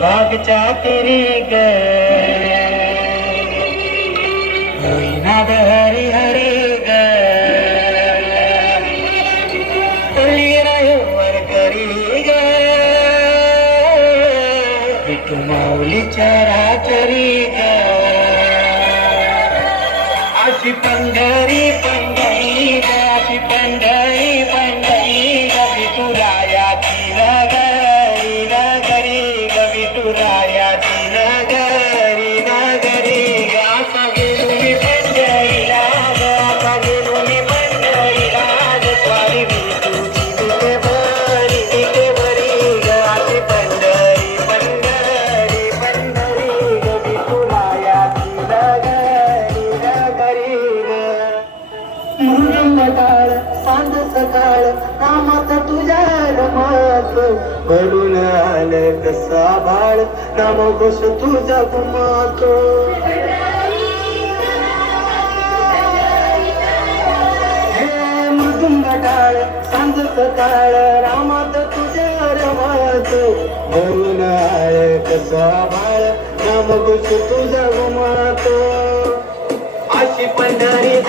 भागच्या तिरी ग होईनाद हरी हरी ग वर करी ग विठू माऊलीच्या रातरी ग अशी पंढरी पंढरी ग अशी पंढरी पंढरी ग विठुरायाची नगरी नगरी ग विठुरायाची नगरी नगरी ग आता गेलो मी पंढरीला ग आता गेलो मी पंढरीला ग स्वारी विठूची तिथे बरी ग अशी पंढरी पंढरी पंढरी ग विठुरायाची नगरी नगरी ग मृदंग काळ सांज सकाळ नामात तुझ्या रमात पडून आलं कसा बाळ नाम घोष तुझा गुमातो हे मृदुंग टाळ सांज सकाळ रामात तुझ्या रमात पडून आलं कसा बाळ नाम घोष तुझा गुमातो अशी पंढरी